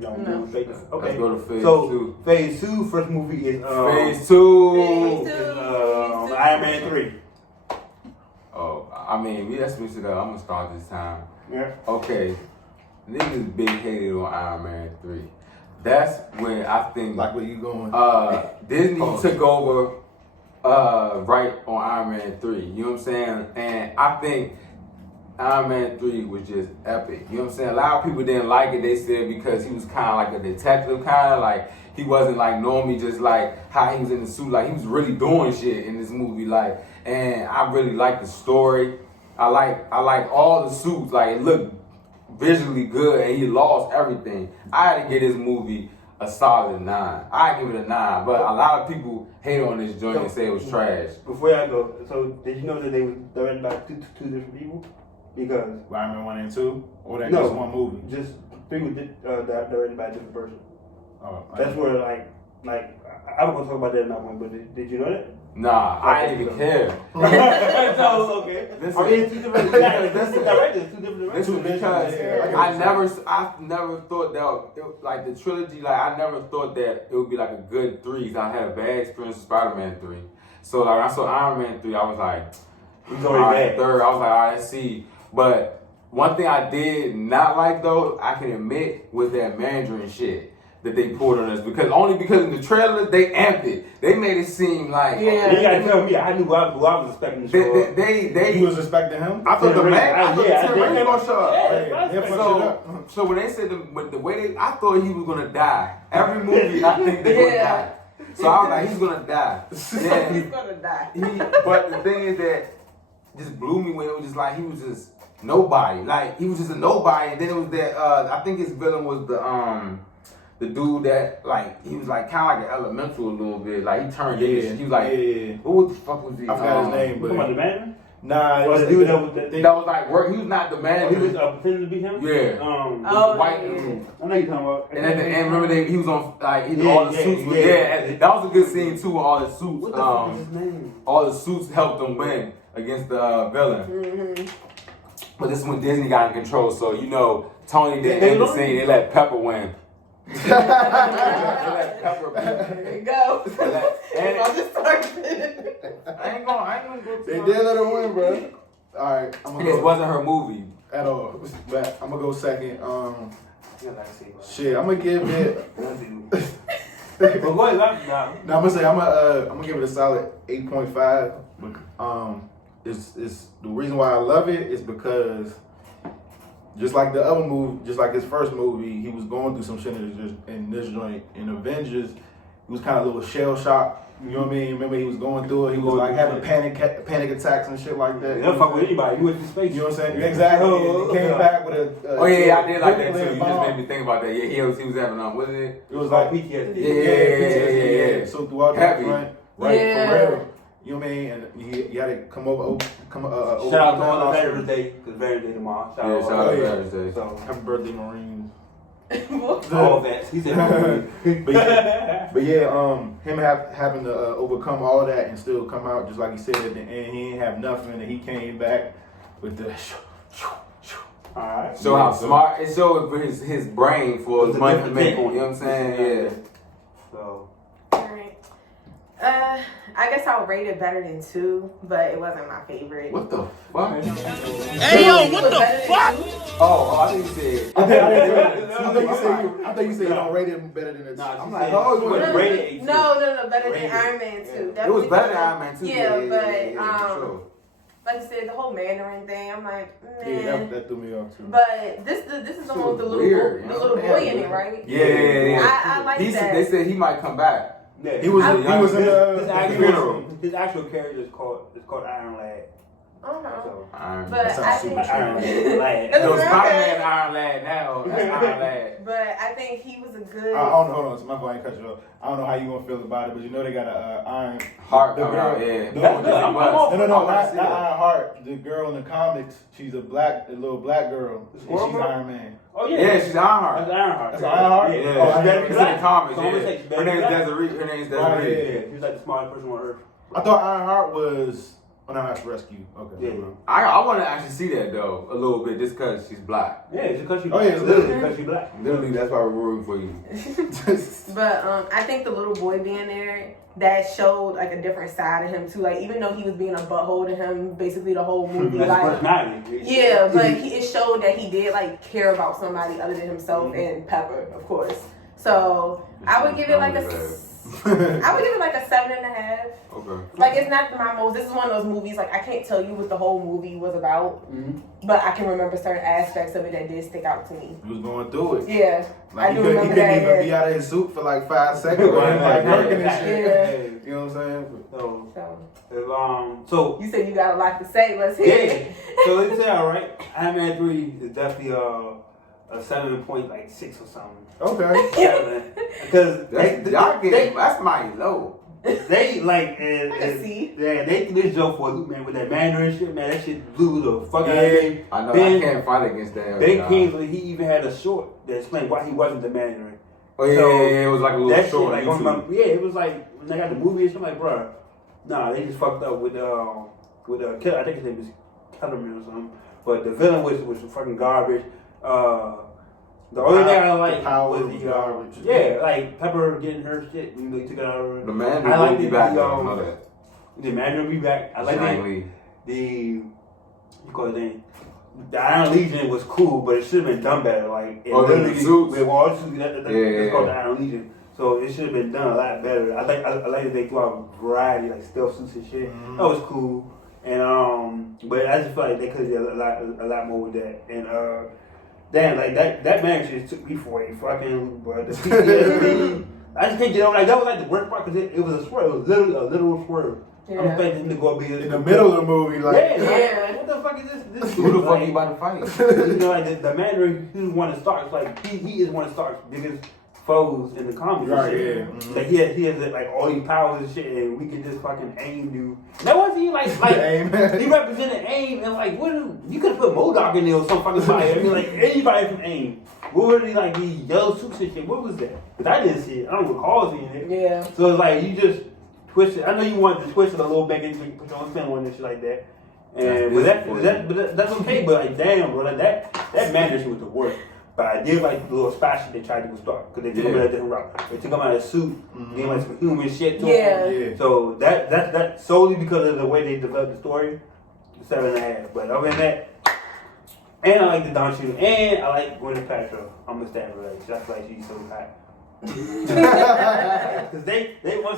No. Okay. Let's go to phase So, 2. phase 2, first movie is Phase 2. Iron Man 3. Oh, I mean, let's switch it up. I'm gonna start this time. Yeah. Okay, niggas big hated on Iron Man 3. That's when I think Like where you going? Disney took over right on Iron Man 3. You know what I'm saying? And I think Iron Man 3 was just epic. You know what I'm saying? A lot of people didn't like it, they said, because he was kind of like a detective, kind of like he wasn't like normally just like how he was in the suit. Like he was really doing shit in this movie. Like, and I really like the story. I like all the suits. Like it looked visually good, and he lost everything. I had to give this movie a solid 9. I give it a 9, but a lot of people hate on this joint and say it was trash. Before I go, so did you know that they were directed by two different people? Because Iron Man 1 and 2, or that no, just one movie? Just 3 was directed by a different person. Oh, That's where like I was gonna talk about that in that one, but did you know that? Nah, I didn't even care. So okay. Listen, I mean, it's 2 different directors, 2 different directors. listen, because I never thought that like the trilogy. Like I never thought that it would be like a good 3. I had a bad experience with Spider-Man 3. So like I saw Iron Man 3, I was like, he's already bad. Third, I was like, all right, let's see. But one thing I did not like though, I can admit, was that Mandarin shit that they pulled on us, because in the trailer they amped it. They made it seem like you gotta tell me. I knew who I was expecting to show up. They you was expecting him? I thought the man. I thought yeah, the Tim Raines gonna show Yeah, up. So when they said the way they, I thought he was gonna die. Every movie I think they're gonna die. So I was like, he's gonna die. Then, He's gonna die. But the thing is that just blew me when it was just like he was just nobody. Like he was just a nobody, and then it was that I think his villain was the dude that like he was like kind of like an elemental a little bit. Like he turned in. He was like, what the fuck was he? I forgot his name, but you talking about the man? Nah, it was was the dude that was that. That was like work. He was not the man. He was pretending to be him. Yeah. White dude. I know you're talking about. And at the end, remember he was on like all the suits was there. That was a good scene too. All the suits. What the fuck is his name? All the suits helped them win against the villain. Mm-hmm. But this is when Disney got in control. So you know Tony didn't end the scene. They let Pepper win. They let Pepper win. There you go. And I'll just start. I ain't gonna go. They did let her win, bro. All right, I'm gonna It go wasn't her movie at all. But I'm gonna go second. Shit, I'm gonna give it. But go ahead, No, I'm gonna say I'm gonna give it a solid 8.5. It's the reason why I love it is because just like the other movie, just like his first movie, he was going through some shit in this joint. In Avengers, he was kind of a little shell shocked. You know what I mean? Remember he was going through it. He was like having panic attacks and shit like that. They don't fuck with anybody. You went to space. You know what I'm saying? Exactly. And he came back with a. Oh yeah, I did like that too. You just made me think about that. Yeah, he was having wasn't it? It was like PTSD. Yeah. So throughout that joint, right for real. You know what I mean? And he had to come over. Shout out to all the Veterans Day, because Veterans Day tomorrow. Shout out to Veterans Day. So happy birthday, Marines. all that. He said, but yeah, him having to overcome all that and still come out just like he said at the end. He didn't have nothing, and he came back with the. Alright. So how smart it showed for his brain for his money to make. You know what I'm saying? Yeah. So. Alright. I guess I'll rate it better than 2, but it wasn't my favorite. What the fuck? Hey yo, what the fuck? Oh, I think you said. I thought you said you don't rate it better than it. Nah, I'm like, oh, you want to rate it? No, better than Iron Man 2. It was better than Iron Man 2. Yeah, like you said, the whole Mandarin thing, I'm like, man. Yeah, that threw me off too. But this is the one with the little boy in it, right? Yeah. I like that. They said he might come back. Yeah. He was in the funeral. His actual character is called Iron Lad. Oh no. Iron. But I think Iron Lad. No, Spider-Man Iron Lad now. That's Iron Lad. But I think he was a good. Hold on. So my phone cut you off. I don't know how you gonna feel about it, but you know they got a Iron Heart. The girl, Yeah. No, not Iron Heart. The girl in the comics, she's a little black girl, and she's Iron Man. Oh yeah. Yeah, she's Ironheart. That's Ironheart. That's Ironheart? Yeah. She's It's in the comics. Yeah. Her name's Desiree. Yeah. She was like the smartest person on earth. I thought Ironheart was Oh, no, that's rescue. Okay. Yeah. I want to actually see that though a little bit just because she's black. Yeah, just because she. Oh, yeah, it's literally because she black. Literally, that's why we're rooting for you. But I think the little boy being there, that showed like a different side of him too. Like even though he was being a butthole to him basically the whole movie, That's like personality. yeah, but it showed that he did like care about somebody other than himself and Pepper, of course. So I would give it like a. I would give it like a 7.5. Okay. Like it's not my most. This is one of those movies. Like I can't tell you what the whole movie was about, but I can remember certain aspects of it that did stick out to me. He was going through it. Yeah, Like I do he remember couldn't that. even be out of his suit for like 5 seconds. Like working and shit. Yeah. You know what I'm saying? So You said you got a lot to say. Let's hear yeah. it. So let's say all right. Iron Man 3 is definitely a 7.6 or something. Okay. 7. Because that's my low. they like I can see. yeah, they threw this joke for a loop, man, with that Mandarin shit, man. That shit blew the fuck out of me. I know Ben- I can't fight against that. Ben Kingsley, he even had a short that explained why he wasn't the Mandarin. Oh yeah, So, it was like a little That shit, short. like, on YouTube. yeah, it was like when they got the movie and shit. I'm like, bruh, nah, they just fucked up with I think his name is Kellerman or something. But the villain was fucking garbage. The only thing I like was the garbage. Yeah, like Pepper getting her shit. You know, he took it out of her. The man I like will be the, back. the, I know that. The man will be back. I like Shang the you call it name. The Iron Legion was cool, but it should have been done better. Like it the suits. with all the suits. That's called the Iron Legion. So it should have been done a lot better. I like that they threw out a variety like stealth suits and shit. That was cool. And but I just feel like they could have done a lot more with that. And damn, like that man just took me for a fucking bro. The PTSD. I just can't get over. Like that was like the worst part because it was a swerve. It was literally a literal swerve. Yeah. I'm expecting him to go be In the middle of the movie, like Yeah. What the fuck is this? Who the fuck like, you about to fight? You know, like the Mandarin, he was one of Stark's. Like he is one of Stark's biggest foes in the comics. Right, and shit. yeah. Mm-hmm. Like he has like all these powers and shit, and we can just fucking aim dude. That wasn't he like AIM. he represented AIM, and like what you could have put MODOK in there or some fucking body. I mean like anybody from AIM. What were they like the yellow suits and shit? What was that? Because I didn't see it. I don't recall seeing it. Yeah. So it's like you just twist it. I know you wanted to twist it a little bit and you put your own spin on and shit like that. And but that's okay. But like damn, bro, like that Mandarin shit was the worst. But I did like the little spot shit they tried to start because they took him in a different route. They took him out of his suit, gave him like some human shit to him. Yeah. So that solely because of the way they developed the story, 7.5. But other than that, and I like the Don Cheadle, and I like Gwyneth Paltrow. I'm gonna stand with her. I feel like she's so hot. Because they on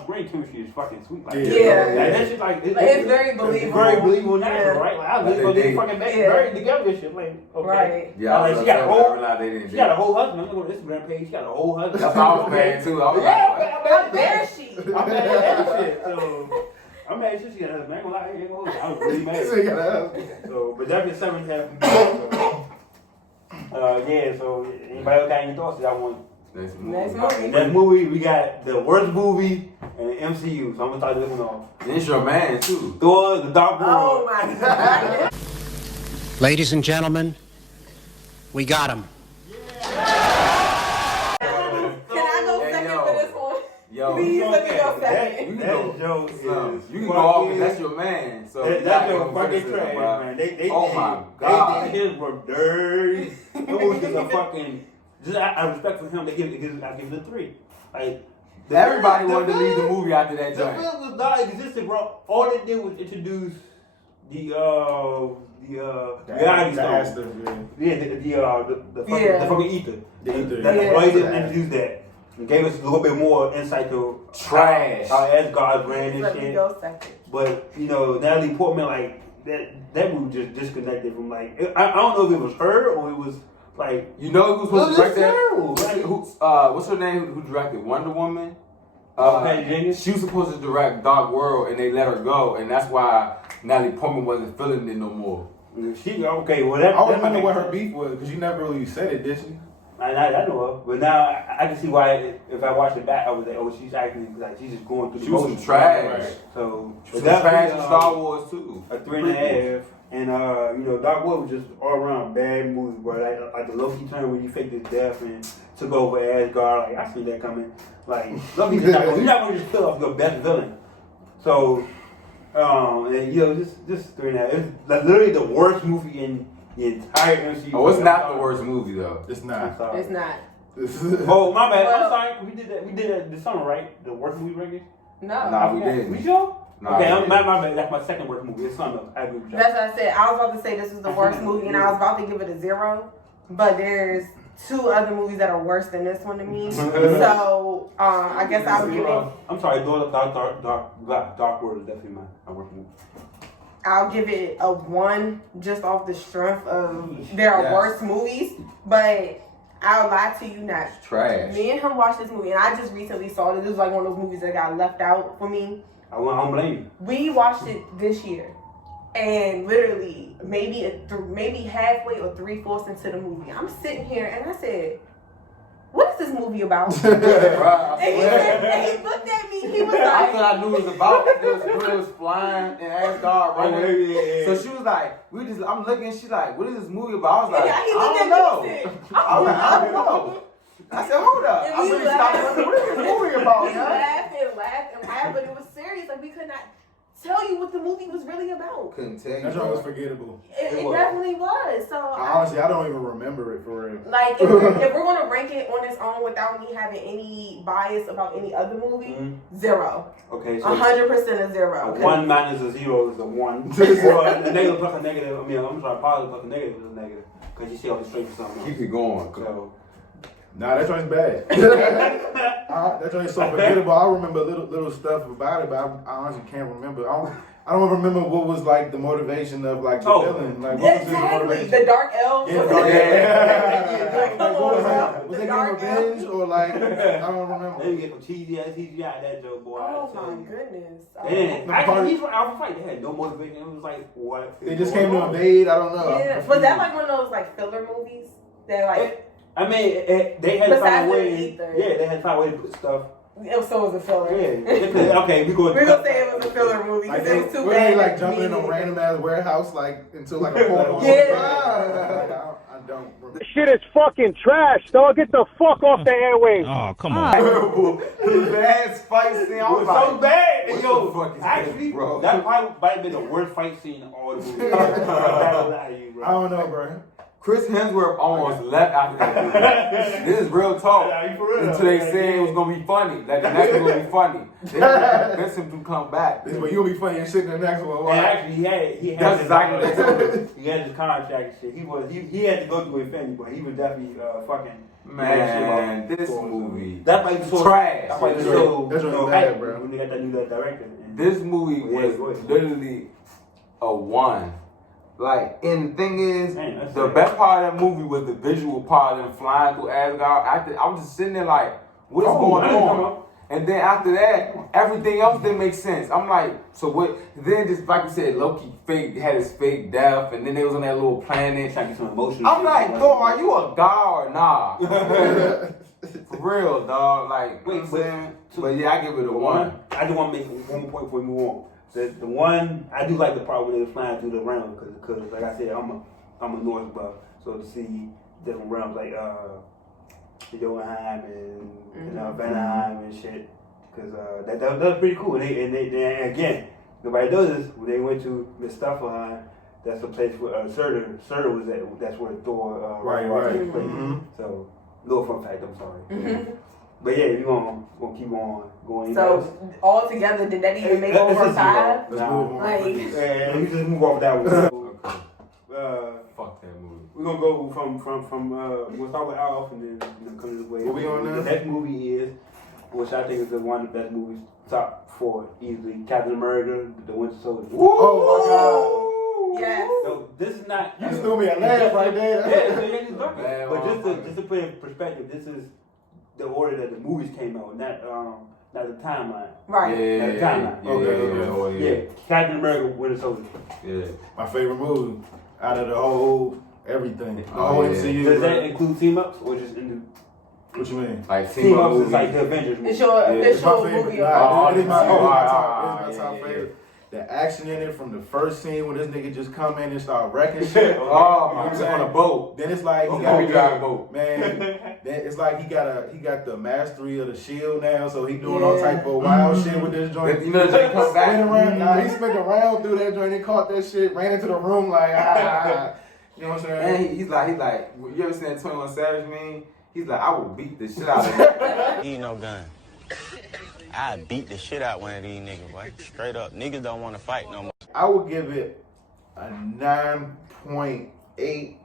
screen chemistry is fucking sweet. Like, Yeah. Like, that shit like It's very believable. very believable natural, Yeah. right? Like I was Like gonna they- be fucking Yeah. married together and shit. Like okay. Right. Yeah, Like, I she got a whole she a whole husband. I'm looking on the Instagram page. She got a whole husband. That's how I was paying too. I was Yeah, like, How dare she? I'm mad at that shit. So I'm mad she got a husband. I ain't gonna lie, I ain't gonna lie. I was really mad. So, but that's 7.5. Yeah. So anybody else got any thoughts that I want? Next movie. Next movie, we got the worst movie in the MCU. So I'm gonna start this one off. it's your man too. Thor: The Dark World. Oh my god. Ladies and gentlemen, we got him. Can I go Hey, second yo. for this one? Yo, Please let me go That second. joke you can go off because that's your man. So you That's gotta your give him fucking criticism, trash, bro. man. They Oh my God. They his were dirty. It was just a fucking. Just I respect for him. I give it a 3. Like Everybody the wanted to leave the villain- movie after that The joint. film was not existent, bro. All they did was introduce the reality stone. Yeah, the fucking ether. That's why they introduced that. It gave us a little bit more insight to Trash. how Asgard ran and Let me shit. go second. But you know, Natalie Portman, like that movie just disconnected from like I don't know if it was her or it was like You know who's supposed to direct that? terrible. Like, What's her name? Who directed Wonder Woman? Patty Jenkins? She was supposed to direct Dark World, and they let her go, and that's why Natalie Portman wasn't feeling it no more. she okay. Well, that I was that wondering might what make her beef was because you never really said it, did she? I know of, but now I can see why if I watched it back, I was like, oh, she's acting like she's just going through. She the was some motions. trash. Right. So She was that trash in was, Star Wars too. a 3.5, and you know, Dark World was just all around bad movie, bro. Like the Loki turn when he faked his death and took over Asgard. Like I seen that coming. Like Loki's you're not gonna just kill off your best villain. So, and just 3.5. It's like literally the worst movie in the entire MCU. Oh, it's not the worst movie though. It's not. It's not. Oh, my bad. Well, I'm sorry. We did that this summer, right? The worst movie rankings. No. Nah, we didn't. We sure? Nah, Okay, we my didn't. bad. That's my second worst movie. It's something else. I agree with you. That's what I said. I was about to say this was the worst movie, and I was about to give it a 0. But there's 2 other movies that are worse than this one to me. So I guess I'll give it. I'm sorry. Dark World is definitely my worst movie. I'll give it a 1 just off the strength of there are Yes. worse movies. But I'll lie to you not. It's trash. Me and him watched this movie, and I just recently saw it. This was like one of those movies that got left out for me. I don't blame you. We watched it this year, and literally maybe halfway or 3/4 into the movie, I'm sitting here and I said, "What is this movie about?" Bruh, And he looked at me. He was I like, thought I knew it was about. It was flying in Asgard, right? Yeah. So she was like, I'm looking. She's like, what is this movie about? I was like, yeah, he I looked don't at know. me and said, I was like, I don't know. I said, hold up. And I we really stopped. laughed. What is this movie about? We laughed and laughed and laughed, but it was serious. Like we could not tell you what the movie was really about. Couldn't tell you. That joint was forgettable. It was. definitely was. So Honestly, I don't even remember it for real. like if we're gonna rank it on its own without me having any bias about any other movie, 0. Okay, so 100% a 0. a 1 minus a 0 is a 1. Or a negative plus a negative. I mean, I'm sorry, positive plus a negative is a negative. Because you see all the straight for something else. Keep it going. So, Nah, that joint's bad. That joint's so forgettable. I remember little stuff about it, but I honestly can't remember. I don't remember what was like the motivation of like the villain. Like what was his Exactly. motivation? The Dark Elves. Yeah, Like, come Like, what on, was bro. that? Was The they getting Dark revenge Elves. or like I don't remember. they get some cheesy ass CGI out that joke, boy. Oh I tell my you. goodness. And The actually, part- he's from Alpha Fight. They had no motivation. It was like, what? They just came to invade. I don't know. Yeah. Was that like one of those like filler movies? That like I mean, they had to find Besides a the way. ether. Yeah, they had to find a way to put stuff. it was so it was a filler. Yeah. Okay, We're gonna say it was a filler movie Like because it was too were bad. they like jumping in a random ass warehouse like into like a portal? Yeah. I don't remember. This shit is fucking trash, dog. Get the fuck off the airwaves. Oh, come on. His last fight scene, I It was so bad. And what yo, the fuck is actually, this, bro? that probably might have been the worst fight scene in all the movies. I I don't know, bro. Chris Hemsworth almost left after that movie. This is real talk. Yeah, you for real. Until they said it was gonna be funny. Like the next one was gonna be funny. They had to convince him to come back. This but you'll be funny and shit in the next one. And Why? actually, he had That's his, exactly what they told him. he had his contract and shit. He had to go through Infinity, but he was definitely fucking. Man, this movie. That's why you saw Trash. That's why you That's saw right, no bad, hype bro. when they got that new director. And This movie Yeah, was go ahead. literally a 1. Like, and the thing is, Man, that's the it. best part of that movie was the visual part of them flying through Asgard. I was just sitting there like, what's going on? And then after that, everything else didn't make sense. I'm like, so what? Then just like you said, Loki had his fake death, and then they was on that little planet. Trying to get some emotional. I'm like, Thor, are you a god or nah? For real, dog. Like, Wait, but yeah, I give it a 1. I just want to make one more point before we move on. The one I do like the part when they were flying through the realm because like I said, I'm a Norse buff, so to see different realms like Jotunheim and Vanheim and shit, because that was pretty cool. And they again, nobody does this. When they went to Mustafaheim, that's the place where Surtur was at. That's where Thor Right. took place. Mhm. So little fun fact. I'm sorry. But yeah, we're gonna keep on going. So all together, did that even make over 5? Let's move on. Like, And we just move off that one. Fuck that movie. We're gonna go from we'll start with ALF and then come to the way. What we on now? The next movie is, which I think is one of the best movies, top 4 easily. Captain America, The Winter Soldier. Oh yes. So this is not. my god! You threw me a laugh right there. Bad But just motherfucker. to put it in perspective, this is the order that the movies came out, not the timeline. Right. Yeah, At the time. yeah. Yeah, Captain America, Winter Soldier. Yeah. My favorite movie out of the whole everything. The Oh, whole yeah. MCU. Does bro. that include team ups or just in What you mean? Like the team ups? movies. Is like the Avengers movie. It's your Yeah. It's my official favorite. movie. Nah, Oh, it is my oh, top. oh, It is my top yeah, favorite. the action in it from the first scene when this nigga just come in and start wrecking shit. Oh my God, on a boat. Then it's like he got got a boat. Man, then it's like he got the mastery of the shield now, so he doing all type of wild shit with this joint. You know the joint comes back around. Nah, he spin around through that joint. He caught that shit, ran into the room like you know what I'm saying? And he's like, you ever seen that 21 Savage meme? He's like, I will beat the shit out of him. He ain't no gun. I beat the shit out one of these niggas, boy. Straight up. Niggas don't want to fight no more. I would give it a 9.8.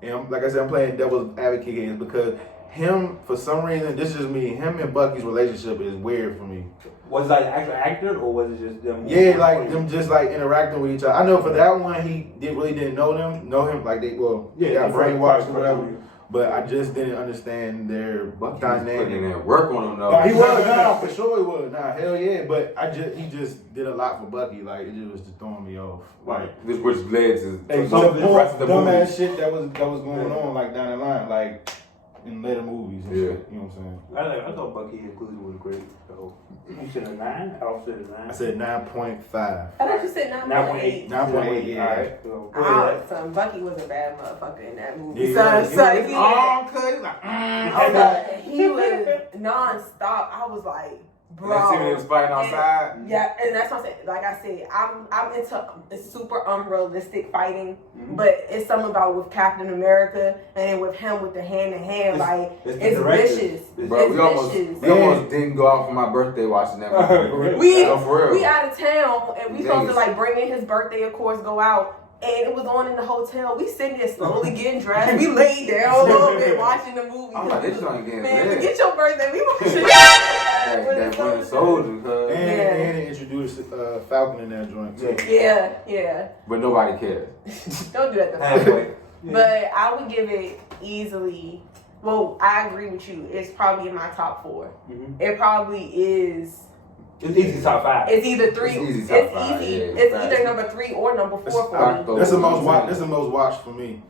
And like I said, I'm playing devil's advocate games because him, for some reason, this is just me, him and Bucky's relationship is weird for me. Was it like the actual actor or was it just them? Yeah, like them just like interacting with each other. I know for that one, he really didn't know him, like they got brainwashed or whatever. But I just didn't understand their dynamic. Putting in work on him though. Nah, he was, for sure he was. Nah, hell yeah. But he just did a lot for Bucky. Like it was just throwing me off. Like which led to some dumbass shit that was going on like down the line, like in later movies and shit. You know what I'm saying? I thought Bucky inclusion was great. So you said a 9? I said a 9. I said 9.5. I thought you said 9.8. 9.8, yeah. Alright. Son, Bucky was a bad motherfucker in that movie. He was non-stop. I was like, bro. That scene when they was fighting outside. Yeah, and that's what I'm saying. Like I said, I'm into super unrealistic fighting, but it's something about with Captain America and then with him with the hand-to-hand, like it's vicious. Bro, we almost didn't go out for my birthday watching that movie. We out of town and we supposed to like bring in his birthday, of course, go out. And it was on in the hotel. We sitting there slowly getting dressed. We laid down a little bit watching the movie. I'm like, this joint getting man, lit. forget your birthday. We watching that Winter Soldier. And they introduced Falcon in that joint too. Yeah. But nobody cares. Don't do that though. But I would give it easily. Well, I agree with you. It's probably in my top 4. Mm-hmm. It probably is. It's easy top 5. It's either 3. It's easy. It's either number 3 or number 4 for me. That's the most watched for me.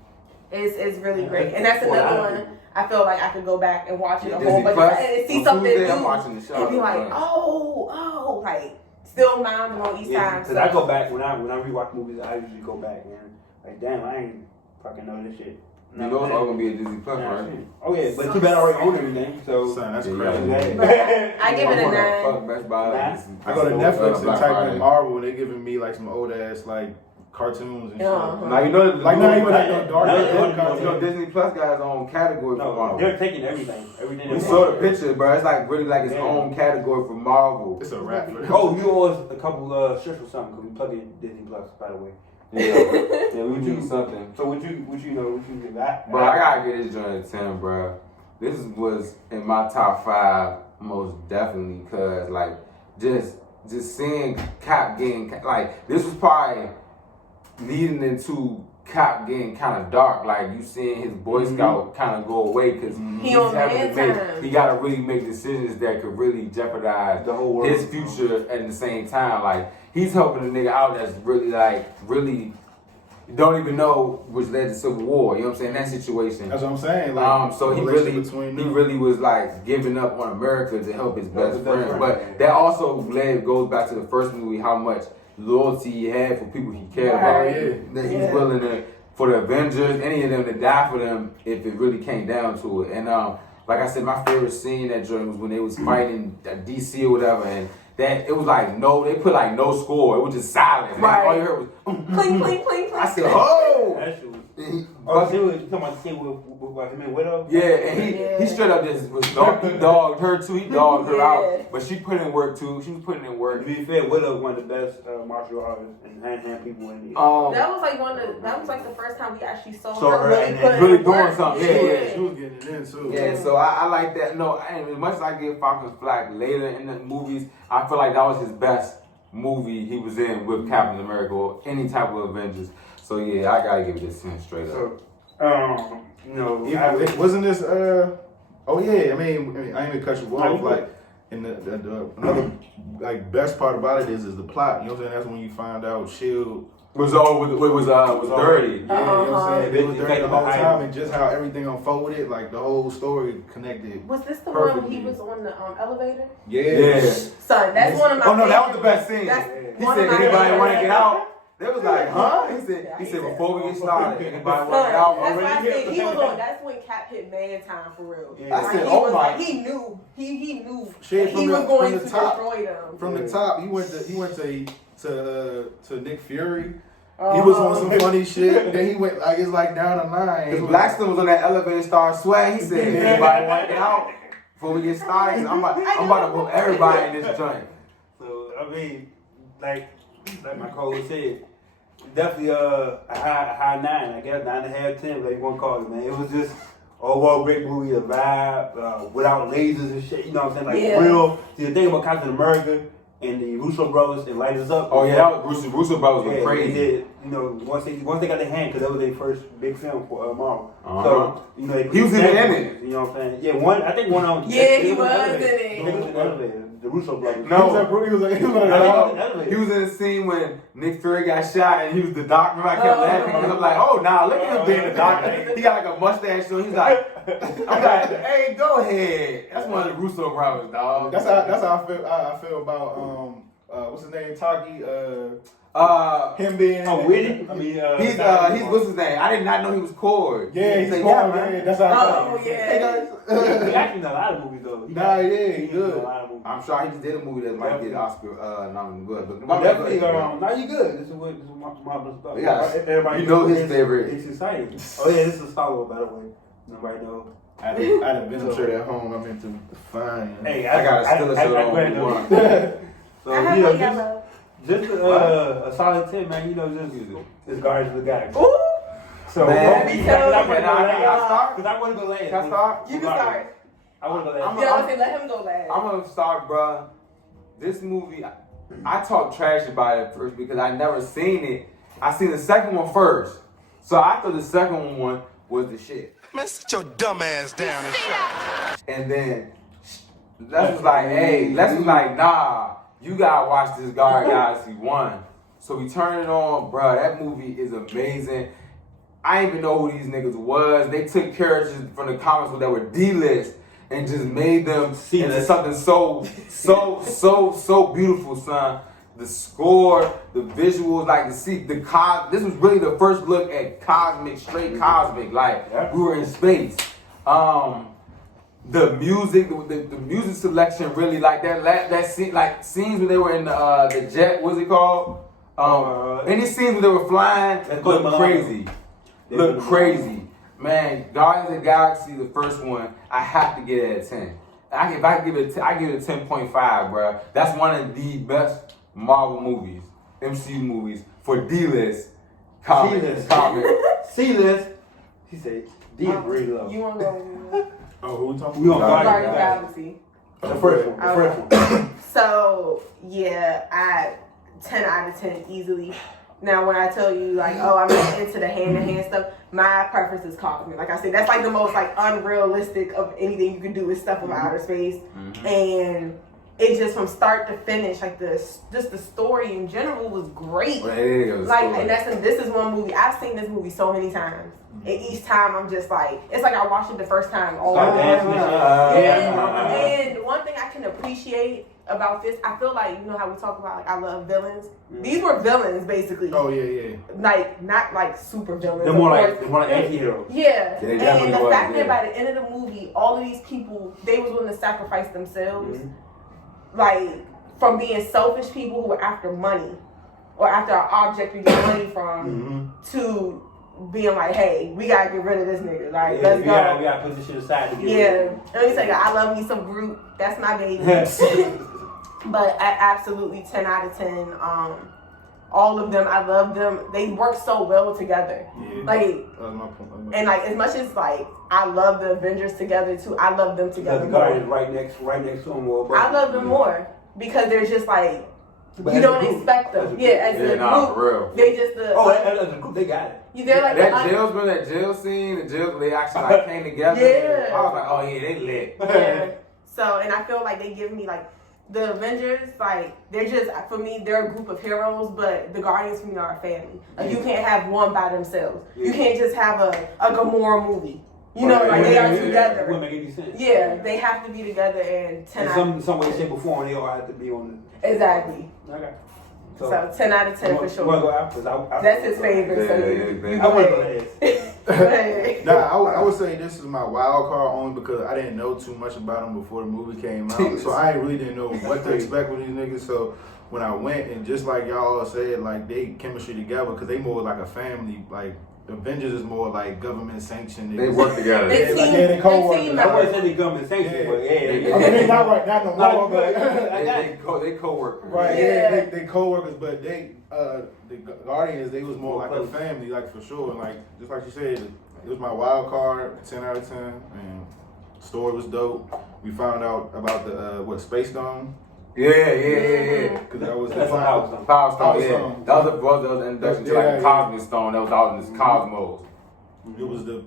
It's really great, and that's another one. I feel like I could go back and watch it a Disney whole bunch Plus, and see something new, I'm watching the show, and be like, oh, like still minding on each time. Because I go back when I rewatch movies, I usually go back and like, damn, I ain't fucking know this shit. You know it's all gonna be a Disney Plus, right? Oh yeah, but you better already own everything, so that's crazy. I give it a 9. I go to Netflix and type in Marvel, and they giving me like some old ass like cartoons and shit. Now you know like not even like no dark you know Disney Plus got its own category for Marvel. They're taking everything. We saw the picture, bro. It's like really like its own category for Marvel. It's a wrap for them. Oh, you owe us a couple shirts or something because we plug in Disney Plus, by the way. Yeah, we do something. So what you give that? Bro, I gotta get this joint a 10, bro. This was in my top 5 most definitely, cause like just seeing Cap getting like this was probably leading into Cap getting kind of dark, like you seeing his Boy Scout kind of go away because he gotta really make decisions that could really jeopardize the whole world, his future at the same time. Like he's helping a nigga out that's really don't even know which led to Civil War. You know what I'm saying? That situation. That's what I'm saying. Like, so he really was like giving up on America to help his best friend. But that also goes back to the first movie, how much loyalty he had for people he cared about. That he's willing to, for the Avengers, any of them, to die for them if it really came down to it. And like I said, my favorite scene in that joint was when they was fighting DC or whatever, and that it was like they put like no score. It was just silent. Right. All you heard was clink, clink, clink. I said, oh! That shit was. You talking about the scene with him and Widow? Yeah, and he straight up just was dogged her too. He dogged her out, but she put in work too. She was putting in work. To be fair, Widow was one of the best martial artists and hand people in the that was like the first time we actually saw her really doing something. Yeah, she was getting it in too. Yeah, so I like that. No, and as much as I give Falcon's flack later in the movies, I feel like that was his best movie he was in with Captain America or any type of Avengers. So yeah, I gotta give it this 10 straight up. So, wasn't this? Oh yeah, I mean, I ain't gonna cut you off. Like, and another like best part about it is the plot. You know what I'm saying? That's when you find out Shield was dirty. Yeah, you know what I'm saying? It was dirty the whole time, and just how everything unfolded, like the whole story connected. Was this the one when he was on the elevator? Yeah. Son, that's one of my. Oh no, that was the best scene. He one said, of my anybody want to favorites. get out? They was like, huh? He said, before we get started, anybody want to get out? That's why I said he was on. That's when Cap hit man time for real. Yeah. I Like, said, he oh was my. like, he knew Shit, he from was the- going from to the top. destroy them. From the top, he went to Nick Fury. Uh-huh. He was on some funny shit. Then he went like it's like down the line. Because Blackstone was on that elevator, started sweating. He said, anybody want to get out before we get started? I'm about to put everybody in this joint. So I mean, like my coach said, definitely a high 9. I guess 9.5, 10, whatever you want to call it, man. It was just overall great movie, the vibe, without lasers and shit. You know what I'm saying? Like real. See, the thing about Captain America and the Russo brothers and Light Us Up. Oh yeah, that was Russo brothers were crazy. They did, you know, once they got their hand, because that was their first big film for Marvel. Uh-huh. So you know, He was even in it. You know what I'm saying? Yeah, I think one of them. Yeah, he was in They it. was in the elevator. The Russo brothers. No. he was like He was in the scene when Nick Fury got shot and he was the doctor. I kept laughing because I'm like, oh, nah, look at him being the doctor. He got like a mustache, so he's like, I'm like, hey, go ahead. That's one of the Russo brothers, dog. That's how I feel about what's his name, Taki. Him being Witty. I mean, he's what's his name? I did not know he was Cord. Yeah, he's like, Cord. man. Yeah, that's how. Oh yeah. He acting in a lot of movies though. He good. I'm sure he just did a movie that might get Oscar nominated. But Definitely, no, you good. This is my stuff. Yeah. Everybody You know his favorite. It's exciting. Oh yeah, this is a Star Wars, by the way. Nobody knows. I had a Venom shirt at home. I'm into fine. Hey, I got a Stiller shirt on. So I have you know, no yellow. just a solid 10, man. You know, just Guardians of the Galaxy. Ooh. So Man, me too. I want to go last. Can I start? You can start. I want to go last. Yeah, I was saying let him go last. I'm gonna start, bruh. This movie, I talked trash about it first because I never seen it. I seen the second one first, so I thought the second one was the shit. Man, sit your dumb ass down and shut. And then Les was like, hey, Les was like, nah, you gotta watch this Guardians Galaxy 1. So we turned it on, bruh. That movie is amazing. I didn't even know who these niggas was. They took characters from the comics that were D-list and just made them into something so beautiful, son. The score, the visuals, like this was really the first look at straight cosmic. Like we were in space. The music, the music selection, really like that scene, like scenes when they were in the jet. What's it called? Any scenes when they were flying, looked crazy. Look crazy, man. Guardians of the Galaxy, the first one, I have to get it at 10. If I give it, I give it a 10.5, bro. That's one of the best Marvel movies, MCU movies for D-list comics. C-list. He said D is really low. You want to go? Oh, who we talking We on about? Guardians of the Galaxy. The first one. The first one. So yeah, 10 out of 10 easily. Now when I tell you like, oh, I'm not into the hand-to-hand stuff, my preference is cosmic. Like I said, that's like the most like unrealistic of anything you can do with stuff of outer space. And it just from start to finish, like the story in general was great. Like, and this is one movie I've seen this movie so many times, and each time I'm just like, it's like I watched it the first time all over. And one thing I can appreciate about this, I feel like, you know how we talk about like I love villains. These were villains basically. Oh yeah. Like not like super villains. They're more like anti-heroes. Yeah. They And definitely the was, fact that by the end of the movie, all of these people, they was willing to sacrifice themselves, like from being selfish people who were after money or after an object we get money from, to being like, hey, we gotta get rid of this nigga. Like, let's go. We gotta put this shit aside to get rid of it. Let me tell you, I love me some Groot. That's my baby. But absolutely 10 out of 10. All of them, I love them. They work so well together. Yeah. Like, my point. and like as much as like I love the Avengers together too, I love them together. The Guardians right next to them. I love them more because they're just like you don't expect them. As a group, for real. they just as a group, they got it. They're like that jail scene, they actually like came together. Yeah. I was like, oh yeah, they lit. Yeah. So, and I feel like they give me like the Avengers, like they're just for me, they're a group of heroes, but the Guardians for me are a family. Like you can't have one by themselves. You can't just have a Gamora movie. You know, like they are together. It wouldn't make any sense. Yeah, they have to be together and 10 in some way, shape, or form, they all have to be on Exactly. Okay. So 10 out of 10 for sure. Go after, That's his favorite. I want to go last. Nah, I would say this is my wild card only because I didn't know too much about them before the movie came out. So I really didn't know what to expect with these niggas. So when I went, and just like y'all said, like they chemistry together because they more like a family. Like Avengers is more like government sanctioned. They work together. They co-workers. I wouldn't say they government sanctioned, but I mean, they not right now no more, but they co-workers. Right, yeah, they co-workers, but they the Guardians, they was more like a family, like for sure. And like just like you said, it was my wild card, 10 out of 10, and the story was dope. We found out about the Space Dome. Yeah. Because that was That's the Power Stone, yeah. That was the introduction to like the Cosmic Stone that was out in this cosmos. It was the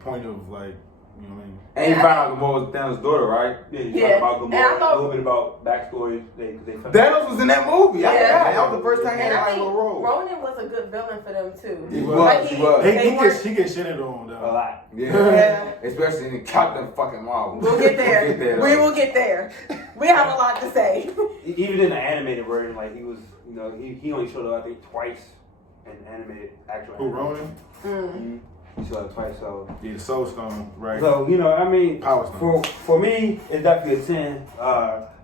point of like, you know what I mean? And you found out Gamora was Thanos' daughter, right? Yeah. About Gamora, a little bit about backstories. Thanos was in that movie. Yeah. That was the first time he had And I like a think little role. Ronan was a good villain for them too. He was. He gets shitted on though. A lot. Yeah. Especially in Captain fucking Marvel. We'll get there. We will get there. We have a lot to say. Even in the animated version, like he was, you know, he only showed up I think twice in animated actual. Who, Ronan? Mm-hmm. He showed up twice, so yeah, Soul Stone, right? So you know, I mean, Power Stone. For me, it's definitely a 10.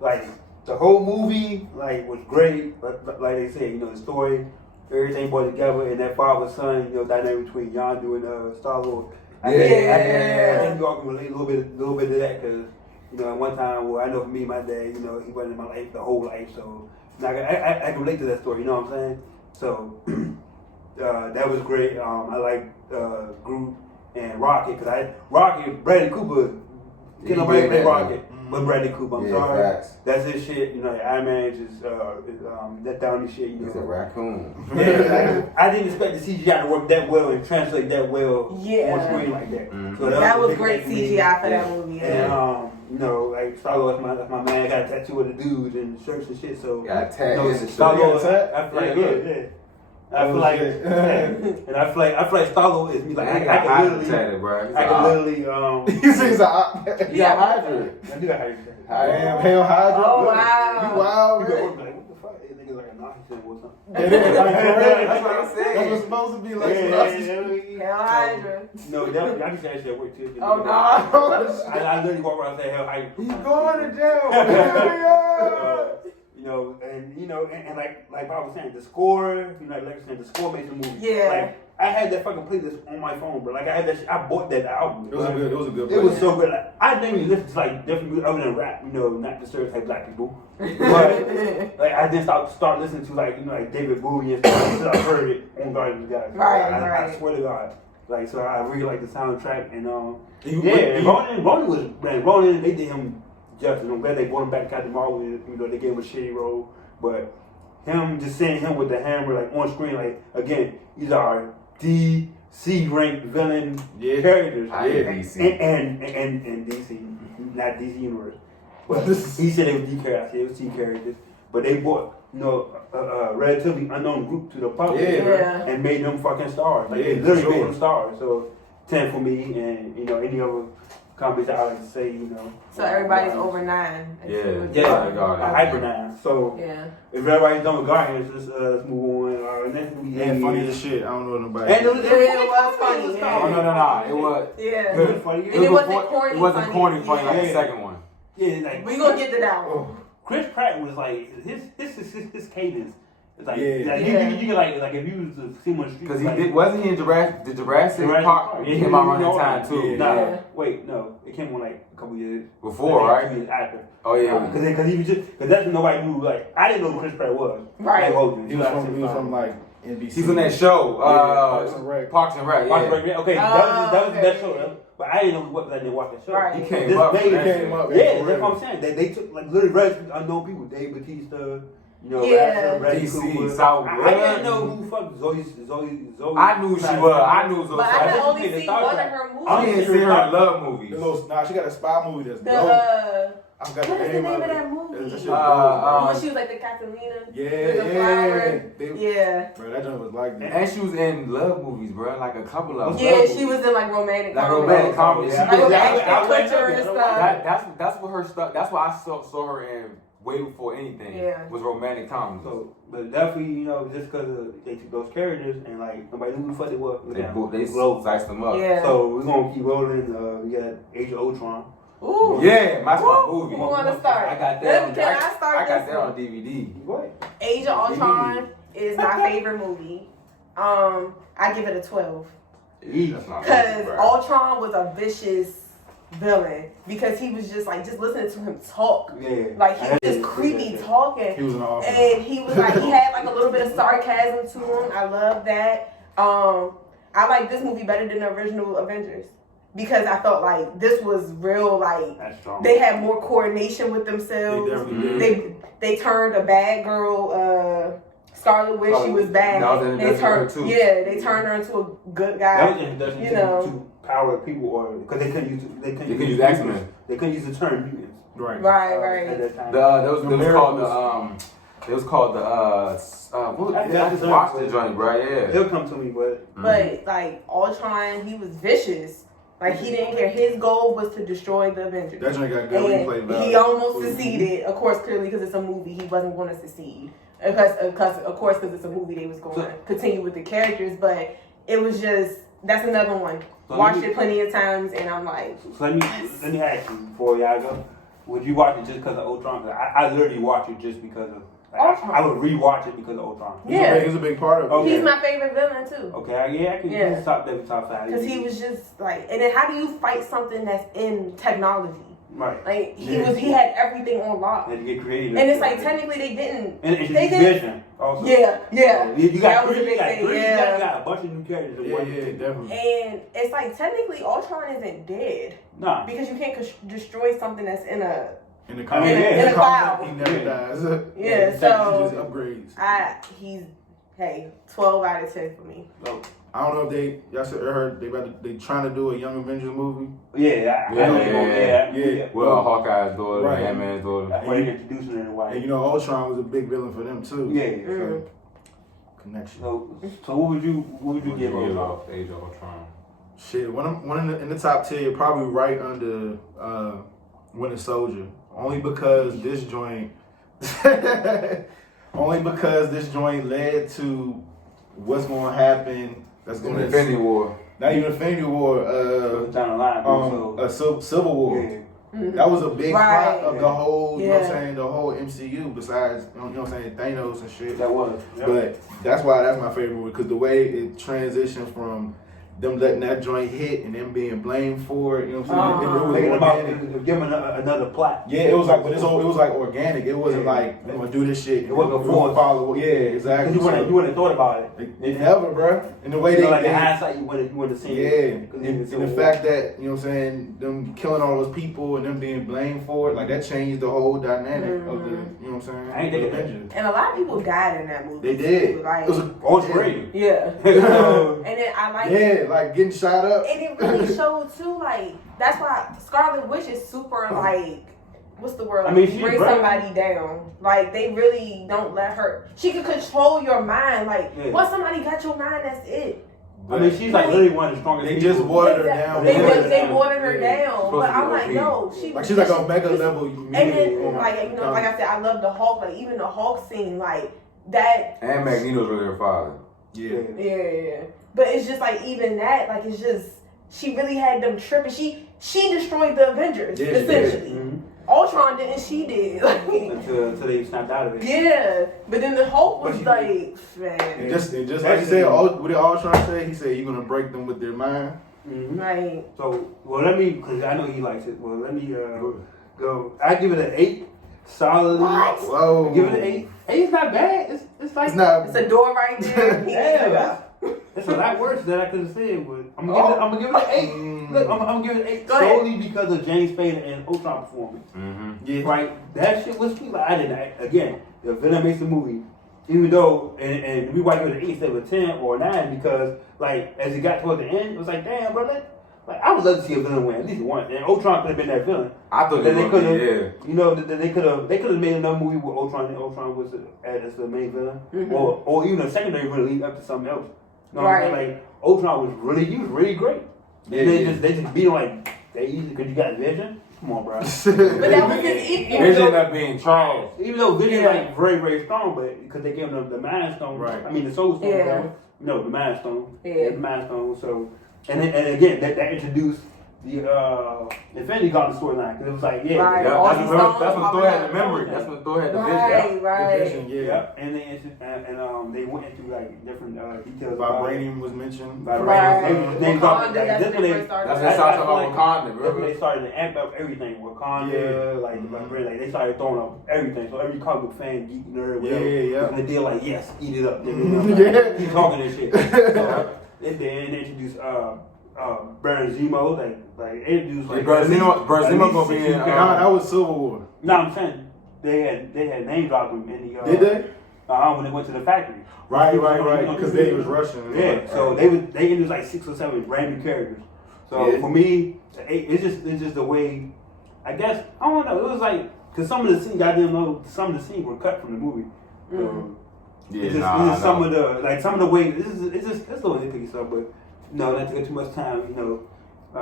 Like the whole movie, like was great, but like they said, you know, the story, everything brought together, and that father-son, you know, dynamic between Yondu and Star-Lord. I think we all can relate a little bit to that because, you know, at one time, well, I know for me, my dad, you know, he wasn't in my life the whole life, so I can relate to that story. You know what I'm saying? So that was great. I like Groot and Rocket because Bradley Cooper. Can't nobody play Rocket but Bradley Cooper. I'm sorry. Facts. That's his shit. You know, Iron Man is that Downey shit. You know, he's a raccoon. Yeah, I didn't expect the CGI to work that well and translate that well on screen like that. So that was great CGI for that movie. And you know, like Star-Lord, that's my man. I got a tattoo of the dudes and shirts and shit. So got a tag in the shirt. Star-Lord, I feel like I feel like, and I feel like Star-Lord is me. Like I can literally, You say he's a Hydra. I do got Hydra. Damn, hell Hydra. Oh wow. You wild, man. man. Like what the fuck? This nigga's like a Nazi symbol or something. That's what I'm saying. That's what's supposed to be like. Hell Hydra. No, I be saying that shit at work too. Oh no. I literally walk around and say Hell Hydra. He's going to jail. You know, and like Bob was saying, the score, you know, like Lex saying, the score makes the movie. Yeah. Like, I had that fucking playlist on my phone, bro. Like, I had that shit, I bought that album. It was a good playlist. It was so good. Like, I didn't even listen to, like, different music other than rap, you know, not the stereotype black people. But, like, I didn't start listening to, like, you know, like, David Bowie and stuff until I heard it on Guardians of the Galaxy. Right. I swear to God. Like, so I really like the soundtrack, and, Ronan, they did him justice. I'm glad they brought him back to Captain Marvel, you know, they gave him a shitty role. But him just seeing him with the hammer like on screen, like again, these are DC ranked villain characters. DC. And DC, not DC Universe. But he said it was D characters. I said it was C characters. But they brought, you know, a relatively unknown group to the public and made them fucking stars. Like they literally made them stars. So 10 for me, and you know, any other comments I like to say, you know. So everybody's over 9. Hyper 9. So if everybody's done with Guardians, let's move on. Next movie, and funny as shit. I don't know nobody. And it was funny. Oh no! It was. Yeah. It was funny. And it wasn't corny. It wasn't corny funny like the second one. Yeah, like we gonna get to that one. Chris Pratt was like his cadence. It's like, you can like if you was to see him on the street. Because wasn't he in Jurassic Park? He came out around that time too. No, it came on like a couple years before, right? 2 years after. Oh yeah. Because he was because that's when nobody knew. Like I didn't know who Chris Pratt was. Right. Like, he was from like NBC. He's on that show. Parks and Rec. Parks and Rec. Okay, that was the best show. But I didn't know who was. I didn't watch that show. Right. He came up. Yeah, that's what I'm saying. They took like literally relatively unknown people. Dave Bautista. You know, DC, South. I didn't know who fuck Zoe. I knew she was. I knew Zoe. But I can only see one of her movies. I didn't see her in love movies. She got a spy movie that's dope. I forgot what is the name of that movie? When she was like the Catalina. Yeah. Bro, that joint was like that. And she was in love movies, bro. Like a couple of them. Yeah, she was in like romantic comedy. That's what her stuff. That's why I saw her in way before anything was romantic comedy. So, but definitely, you know, just because they took those characters and like nobody knew who the fuck they were. They sliced them up. Yeah. So we're gonna keep rolling. We got Age of Ultron. Ooh. Yeah, that's my movie. Who want to start? I got that. Can I start? I got that on DVD. What? Age of Ultron is my favorite movie. I give it a 12. Because Ultron was a vicious villain because he was just listening to him talk. Yeah. Like he was just creepy talking. He was an awful. And he was like, he had like a little bit of sarcasm to him. I love that. I like this movie better than the original Avengers because I felt like this was real. Like they had more coordination with themselves. They turned a bad girl, Scarlet Witch. She was bad. They turned her into a good guy. That was introduction to power people, or because they couldn't use X-Men. They couldn't use the term mutants. Right. At that time. It was called the Washington joint, bro. Yeah. He'll come to me, but like Ultron, he was vicious. Like he didn't care. His goal was to destroy the Avengers. That joint got good replay value. He almost succeeded. Of course, clearly because it's a movie, he wasn't going to succeed. Because it's a movie, they was going to continue with the characters. But it was just that's another one. Watched it plenty of times, and I'm like. So let me ask you before y'all go. Would you watch it just because of Ultron? Cause I literally watch it just because of. I would rewatch it because of Ultron. He's a big part of it. Okay. He's my favorite villain too. Okay, I can top 5. Because he was just like, and then how do you fight something that's in technology? Right. Like he had everything on lock. And get creative. And it's like technically they didn't. And they didn't. Also. Yeah. You got three. You got a bunch of new characters. Yeah, definitely. And it's like technically Ultron isn't dead. Nah. Because you can't destroy something that's in a. In the cloud, he never dies. Yeah, so he just upgrades. Hey, 12 out of 10 for me. So, I don't know if y'all heard they trying to do a Young Avengers movie. Yeah. Well, Hawkeye's daughter, right. Ant-Man's daughter. Introducing her in a while. And you know, Ultron was a big villain for them too. Yeah. So, connection. So what would you give off Age of Ultron? Shit, one in the top 10, probably right under Winter Soldier. Only because this joint led to what's going to happen. That's going to Infinity War. Not even Infinity War. Down the line. Civil War. Yeah. That was a big part of the whole. Yeah. You know what I'm saying? The whole MCU. Besides, you know what I'm saying, Thanos and shit. That was. Yep. But that's why that's my favorite movie because the way it transitioned from them letting that joint hit and them being blamed for it, you know what I'm saying? It was organic. Give them another plot. Yeah, it was like, but it was like organic. It wasn't like we're gonna do this shit. It wasn't gonna follow. Yeah, exactly. You wouldn't have thought about it. Never, bro. And the way they like in hindsight, you would have seen. Yeah, and the fact that you know what I'm saying, them killing all those people and them being blamed for it, like that changed the whole dynamic of the, you know what I'm saying? I ain't thinking that. And a lot of people died in that movie. They did. Like, it was great. Yeah. And then I like like getting shot up. And it really showed too, like that's why Scarlet Witch is super like what's the word? Like, I mean, she bring somebody down. Like they really don't let her. She can control your mind. Like once somebody got your mind, that's it. I mean, she's like literally one of the strongest. They just watered her down. They watered her down. But I'm like, no, she's like on mega level. And then like like I said, I love the Hulk. Like even the Hulk scene, like that. And Magneto's really her father. Yeah. But it's just like even that, like it's just she really had them tripping. She destroyed the Avengers essentially. Mm-hmm. Ultron didn't, she did. Like, until they snapped out of it. Yeah, but then the Hulk was like, man. And just like you said, what did Ultron say? He said, "You're gonna break them with their mind." Mm-hmm. Right. So, let me, because I know he likes it. Well, let me go. I give it an 8. Solidly. What? Whoa. Give it an 8. 8 is not bad. It's like it's a door right there. It's a lot worse than I could have said, but I'm gonna give it an 8. Look, I'm gonna give it an 8 solely because of James Spader and Ultron performance. Mm-hmm. Yeah. Right? That shit was sweet. Like, I didn't. Again, the villain makes the movie. Even though, and we might give it an 8 instead of a 10 or a 9 because, like, as it got toward the end, it was like, damn, bro, like, I would love to see a villain win, at least one. And Ultron could have been that villain. I thought they could have, you know, they could have made another movie with Ultron and Ultron was as the main villain. Mm-hmm. Or even a secondary villain lead up to something else. You know what I'm saying? Like, Ultron was really great. Yeah, they just beat him like, they easy, because you got Vision. Come on, bro. But that was his equal. Vision up being Charles. Even though Vision like very, very strong, but because they gave him the Mind Stone, Right. I mean the Soul Stone, whatever. No, the Mind Stone. Yeah, the Mind Stone. So, and again, that introduced the Infinity Gauntlet storyline because it was like, right. That's when Thor had the memory. That's when Thor had the vision. Right. The vision, yeah. And they went into like different details. Vibranium was mentioned. Right. They Wakanda, that's when they started about Wakanda, That's remember? when they started to amp up everything. Wakanda, like the Vibranium, like they started throwing up everything. So every comic book fan, geek, nerd, whatever, and they did like, yes, eat it up. Keep talking and shit. So, and then they introduced Baron Zemo, like introduced like Baron Zemo gonna be in. Nah, that was Civil War. No, I'm saying they had name dropped him in the. Did they? When they went to the factory. Right. Because they was rushing. Yeah. So they introduced like 6 or 7 brand new characters. So for me, it's just the way. I guess I don't know. It was like because some of the scenes I didn't know some of the scenes were cut from the movie. It's just some of the way. It's just little nitpicky stuff, but no, not to get too much time. A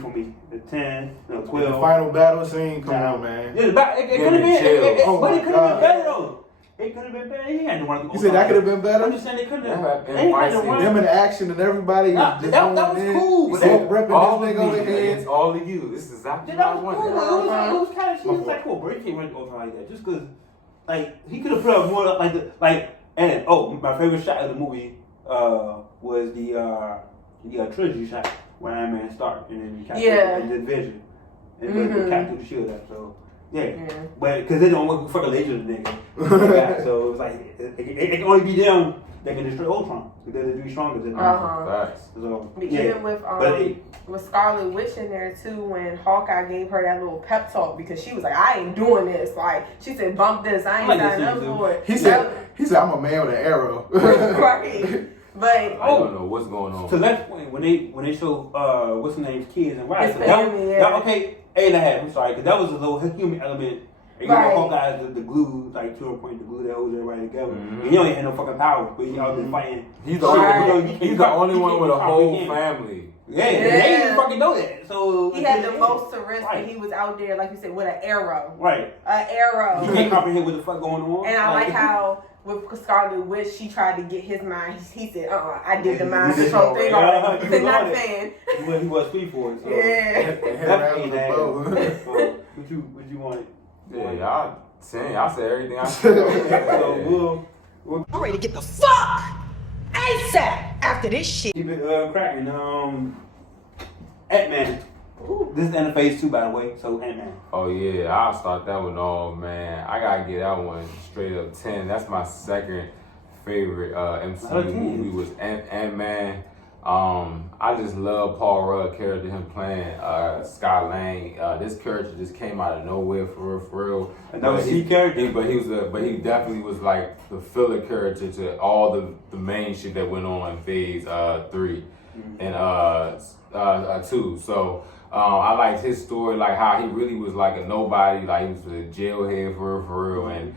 for me, the 10, 12. The final battle scene, come on, man. Yeah, it could have been. But it could have been better though. It could have been better. He had to run. You said that could have been better? I'm just saying they couldn't have. Them in action and everybody. That was cool. He said, repping all this of nigga over me here. against all of you. This is exactly what I That was cool. wanted. It was kind of. She was like, cool, bro. You can't run over like that. Just because, like, he could have put up more like. And my favorite shot of the movie was the trilogy shot when Iron Man started and then he did Vision and then Captain the Shield up. So but because they don't want to fuck a laser nigga, so it's like it can only be them that can destroy Ultron because they're three stronger than So even with Scarlet Witch in there too, when Hawkeye gave her that little pep talk because she was like, I ain't doing this. Like she said, bump this. I ain't signing up for it. He said, I'm a man with an arrow. Right. But I don't know what's going on. So that's when they show what's the name's kids and his family, okay, 8.5. I'm sorry, because that was a little human element. You know, Hawkeye is the glue, like to a point, the glue that holds everybody together. And he only had no fucking power, but he out there fighting. He's the only one with a whole family. Yeah, they didn't even fucking know that. So he had the most to risk, and he was out there, like you said, with an arrow. Right. An arrow. He can't comprehend what the fuck going on. And I like how with Scarlet Witch, she tried to get his mind. He said, I did the mind control thing already. He's not a fan. He was free for it. So. What you wanted? Yeah, y'all said everything I said. So I'm ready to get the fuck ASAP after this shit. Keep it cracking. Ant-Man. This is the end of phase 2, by the way. So Ant-Man. Oh yeah, I'll start that one off, man. I gotta get that one straight up 10. That's my second favorite MCU movie was Ant-Man. I just love Paul Rudd character, him playing Scott Lang. This character just came out of nowhere for real. And that was his character. But he definitely was like the filler character to all the main shit that went on in phase 3 and 2. So I liked his story, like how he really was like a nobody, like he was a jailhead for real, and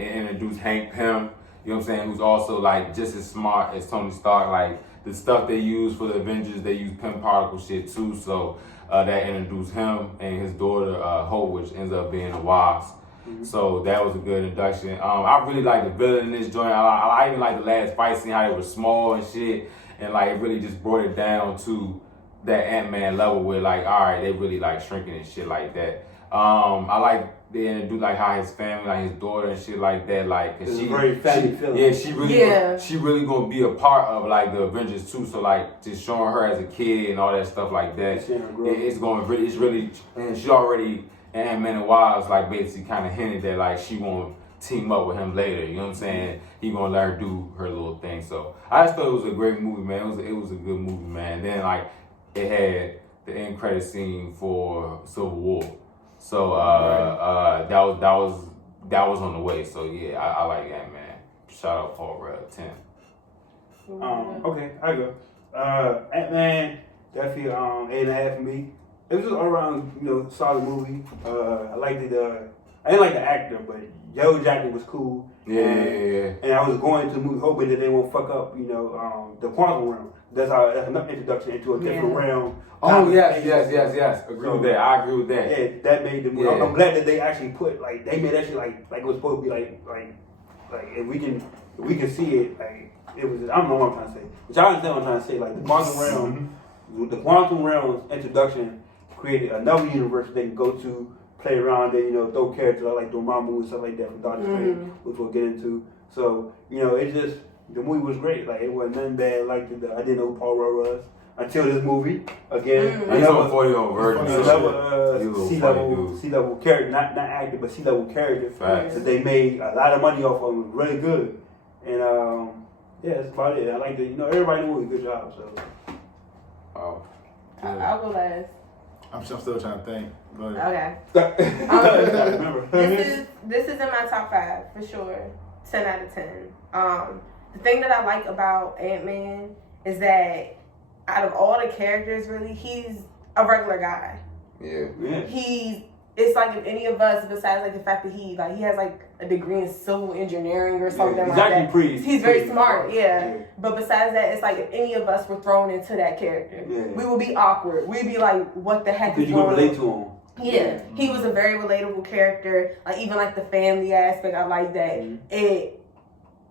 introduced Hank Pym. You know what I'm saying? Who's also like just as smart as Tony Stark. Like the stuff they use for the Avengers, they use Pym particle shit too. So that introduced him and his daughter Hope, which ends up being a Wasp. So that was a good introduction. I really like the villain in this joint. I even like the last fight scene, how they were small and shit, and like it really just brought it down to that Ant-Man level where like, all right, they really like shrinking and shit like that. I like they introduced like how his family, like his daughter and shit like that, like cause she really gonna be a part of like the Avengers too. So like just showing her as a kid and all that stuff like that, it's really, and she already Ant-Man and Wasp like basically kind of hinted that like she won't team up with him later. You know what I'm saying? He gonna let her do her little thing. So I just thought it was a great movie, man. It was a good movie, man. And then like it had the end credit scene for Civil War. So that was on the way. So yeah, I like that, man. Shout out Paul Rudd, 10. Okay, I go. Ant-Man, definitely 8.5 for me. It was just all around, solid movie. I liked it. I I didn't like the actor, but Yellow Jacket was cool. Yeah. And I was going to the movie hoping that they won't fuck up, you know, the quantum realm. That's another introduction into a different realm. Oh yes. Agree with that. I agree with that. Yeah, that made the movie. Yeah. I'm glad that they actually put they made that shit like it was supposed to be like if we can see it it was. I don't know what I'm trying to say, but y'all understand what I'm trying to say. Like the quantum realm's introduction created another universe they can go to, play around and, you know, throw characters out like Dormammu and stuff like that from Doctor Strange, which we'll get into. So, you know, it just, the movie was great. Like, it wasn't nothing bad. Like, I didn't know who Paul Rudd was until this movie. Again, He's on 40-year-old virgin. C-level character, not actor, but C-level character that they made a lot of money off of. It was really good. And, yeah, that's about it. I like the, you know, everybody in the movie, good job, so. Oh. I'll go last. I'm still trying to think. Okay. This is in my top 5 for sure. 10 out of 10. The thing that I like about Ant-Man is that out of all the characters, really, he's a regular guy. Yeah. It's like if any of us, besides like the fact that he has like a degree in civil engineering or something like that. He's very smart, yeah. But besides that, it's like if any of us were thrown into that character, we would be awkward. We'd be like, what the heck is going on? Because you can relate to him. Yeah, he was a very relatable character. Like even like the family aspect, I like that.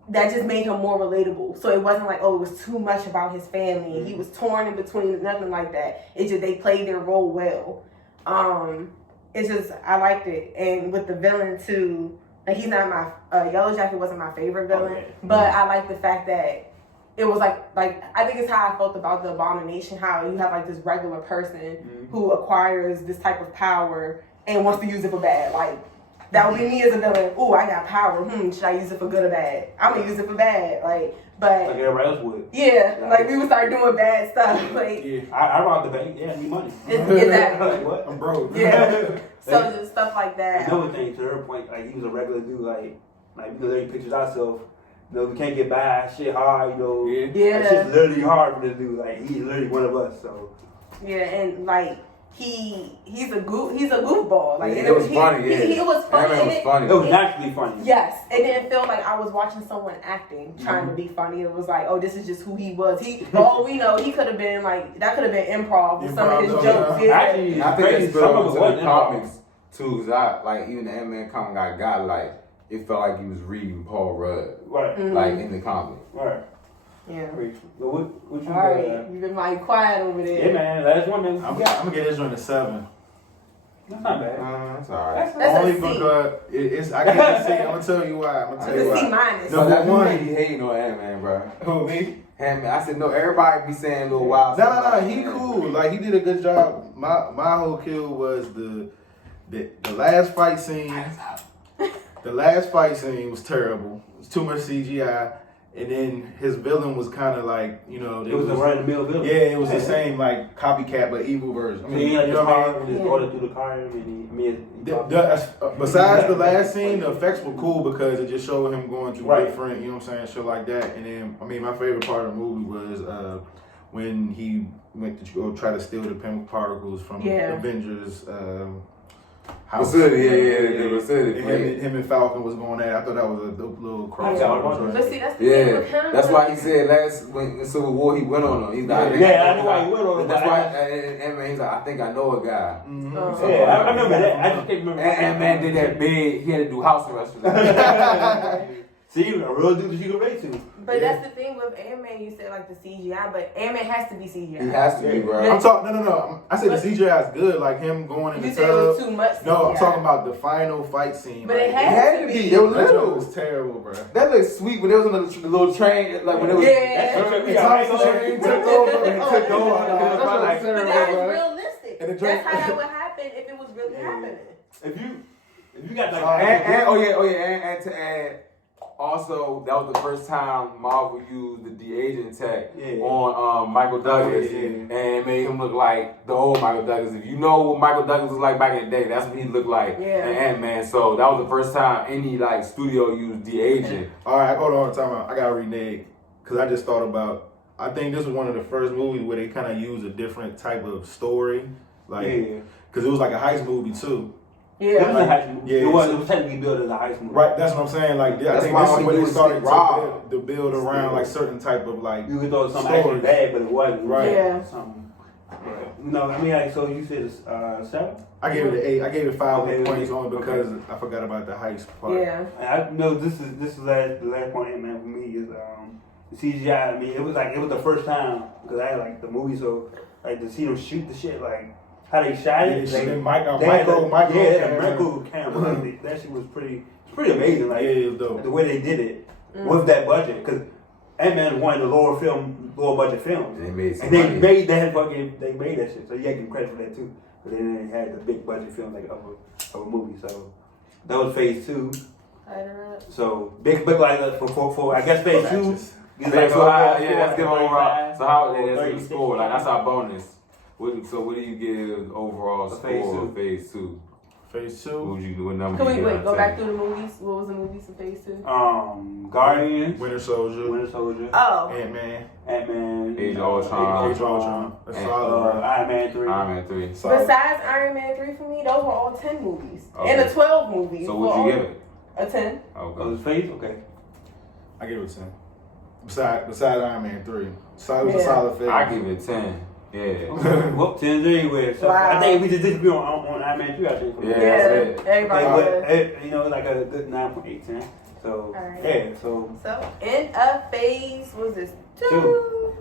That just made him more relatable. So it wasn't like, oh, it was too much about his family. He was torn in between, nothing like that. It's just they played their role well. It's just, I liked it. And with the villain too, like he's not my, Yellow Jacket wasn't my favorite villain, but I like the fact that it was like I think it's how I felt about the Abomination, how you have like this regular person who acquires this type of power and wants to use it for bad. Like, that would be me as a villain. Ooh, I got power. Should I use it for good or bad? I'm gonna use it for bad. Like everybody else would. Yeah, like we would start doing bad stuff. Like I robbed the bank. Yeah, I need money. Exactly. Like what? I'm broke. Yeah. So just stuff like that. Another thing, to her point, like he was a regular dude. Like you know, they pictures ourselves. You know, we can't get by. Shit hard. You know. Yeah. That shit's literally hard for this dude. Like he's literally one of us. So. Yeah, and like. He's a goofball. Like it was funny. He was funny. It was funny. It was naturally funny. Yes, it didn't feel like I was watching someone acting, trying to be funny. It was like, oh, this is just who he was. For all we know, he could have been like that. Could have been improv with some of his jokes. Yeah. Actually, I think it's some of the comics too. Cause I like even the Ant-Man comic I got like it felt like he was reading Paul Rudd, like in the comic. Right. Yeah. What you all right, you've been mighty quiet over there. Yeah, man. Last one, man. I'm gonna get this one a 7. That's not bad. That's all right. That's only a C. because it's. I can't see. I'm gonna tell you why. It's a C minus. No, that's why he hating on Ant-Man, bro. Who, me? Ant-Man. I said no. Everybody be saying little wild. No. He cool. Like he did a good job. My whole kill was the last fight scene. The last fight scene was terrible. It was too much CGI. And then his villain was kind of like, you know, it was a run-of-the-mill villain. Yeah, it was the same like copycat but evil version. I mean, you know what I mean? Just ordered through the car. Besides the last scene, the effects were cool because it just showed him going through different, you know what I'm saying, shit like that. And then, I mean, my favorite part of the movie was when he went to go try to steal the chemical particles from Avengers. The facility. Him and Falcon was going at it. I thought that was a dope little cross. But see, that's the thing with him. That's why he said when Civil War he went on him. He's like, I know why he went on him. That's why Ant-Man, he's like, I think I know a guy. I remember that. I just can't remember. Ant-Man did that big. He had to do house arrest for that. See, a real dude that you can relate to. But that's the thing with Ant-Man, you said like the CGI, but Ant-Man has to be CGI. He has to be, bro. I'm talking, no. I said the CGI is good, like him going in the tub. You said it was too much CGI. No, I'm talking about the final fight scene. But like, it had to be. It was little. It was terrible, bro. That looked sweet when it was on the little train, like when it was. Train took over and took over. But that was realistic. That's how that would happen if it was really happening. If you got like, and to add. Also, that was the first time Marvel used the de-aging tech on Michael Douglas and made him look like the old Michael Douglas. If you know what Michael Douglas was like back in the day, that's what he looked like in Ant-Man. So that was the first time any like studio used de-aging. All right, hold on, time out. I gotta renege because I just thought about. I think this was one of the first movies where they kind of used a different type of story, like because it was like a heist movie too. It was a Yeah. heist movie. Yeah, It was technically built as a heist movie. Right, that's what I'm saying. Like, I That's think why this all is he when do they is started get robbed. to build around like certain type of like. You could throw some stories. action bad, but it wasn't. Right. Yeah. Something. But, you know, I mean, like, so you said it's 7? I gave it an 8. I gave it 5 Okay, points only okay. because I forgot about the heist part. Yeah. I know this is the last point, Ant-Man, for me is the CGI. I mean, it was the first time because I had like the movie, so like to see them shoot the shit, like how they shot it. Yeah, They micro had the camera. micro camera. Like, that shit was pretty amazing. Like Yeah, it was dope. the way they did it with that budget, because Ant-Man one of the lower budget films. They made some and they money. made that shit. So you got to give them credit for that too. But then they had the big budget film like of a movie. So that was phase 2. I don't know. So big like for I guess phase 2. Is Yeah, like so overall yeah, let's give score, overall. So how or that's the 36. score? Like that's our bonus. So what do you give overall Phase score two. of phase 2? Phase What 2. would you what number? Can we you give wait? out Go of back 10? through the movies. What was the movies for phase 2? Guardians, Winter Soldier. Winter Soldier, Oh. Ant-Man. Ant-Man, Age of Ultron. Age of Ultron. That's And, solid, bro. Iron Man 3. Iron Man 3. Solid. Besides Iron Man 3 for me, those were all 10 movies. Okay. And the 12 movies. So were would you all give it? A 10. Oh, Okay. it's phase? Okay. I give it 10. Besides Iron Man 3. So it was a Yeah. solid phase. I give it 10. Yeah. Well, 10's anywhere. So Wow. I think we just disagree on Iron Man 3, I think. Yeah. Yeah, that's it. everybody Okay, was. but, you know, like a good 9.8, 10. So, Alright. yeah, so. So, end of phase, was this? 2. Two.